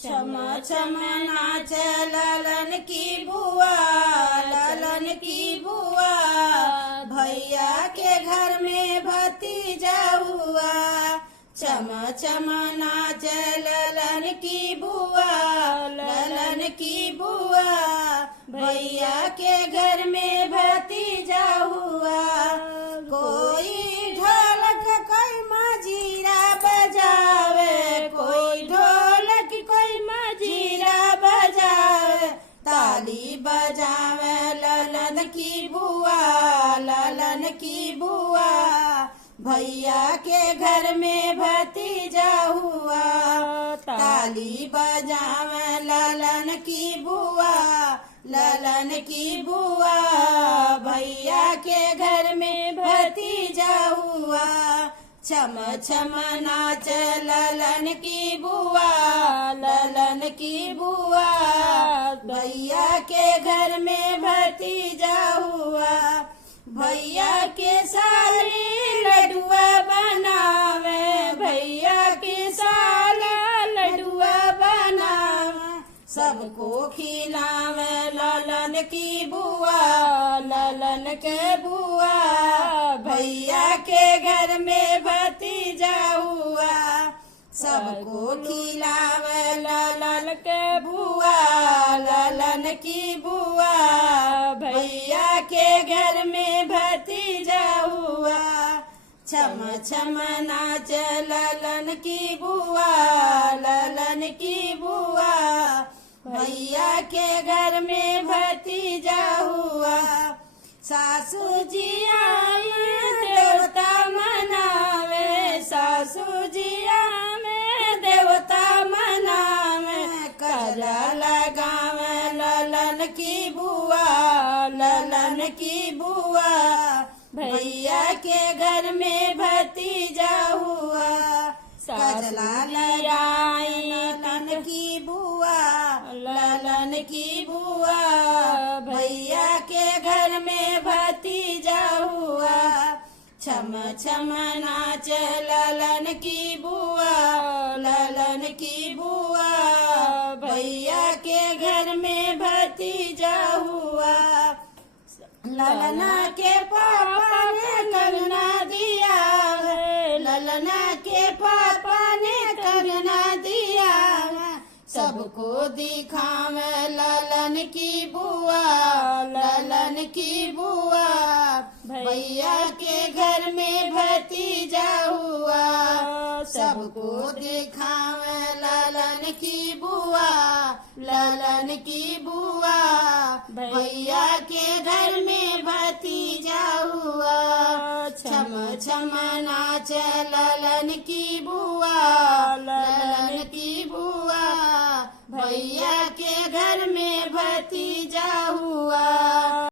छम छम नाच ललन की बुआ, ललन की बुआ, भैया के घर में भतीजा हुआ। छम छम नाच ललन की बुआ, ललन की बुआ, भैया के घर में भतीजा हुआ। कोई ढोलक कोई मजीरा बजावे, कोई ढोलक कोई मजीरा बजावे, ताली बजावे ललन की बुआ, ललन की बुआ, भैया के घर में भतीजा हुआ। ताली बजावे ललन की बुआ, ललन की बुआ, भैया के घर में भतीजा हुआ। छम छम नाच ललन की बुआ, ललन की बुआ, भैया के घर में भतीजा हुआ। भैया के साली लडुआ बनावे, भैया के साली लडुआ बनावे, सबको खिलावे ललन की बुआ, ललन के बुआ, भैया के घर में भतीजा हुआ। सबको खिलावे ललन के बुआ, ललन की बुआ, भैया के घर में भतीजा हुआ। छम छम नाच ललन की बुआ, ललन की बुआ, भैया के घर में भतीजा हुआ। सासू जी आई देवता मनावे, सासू जी में देवता मनावे, करा लगावे ललन की बुआ, ललन की बुआ, भैया के घर में भतीजा हुआ। कजला लगाई ललन की बुआ, ललन की बुआ, भैया के घर में भतीजा हुआ। छम छम नाच ललन की बुआ, ललन की बुआ, भैया के घर में भतीजा हुआ। ललना के पापा ने कंगना दिया है, ललना के पापा ने कंगना दिया है, सबको दिखावे ललन की बुआ, ललन की बुआ, भैया के घर में भतीजा हुआ। सबको दिखावे ललन की बुआ, ललन की बुआ, भैया के घर में भतीजा हुआ। छम छम नाच ललन की बुआ, ललन की बुआ, भैया के घर में भतीजा हुआ।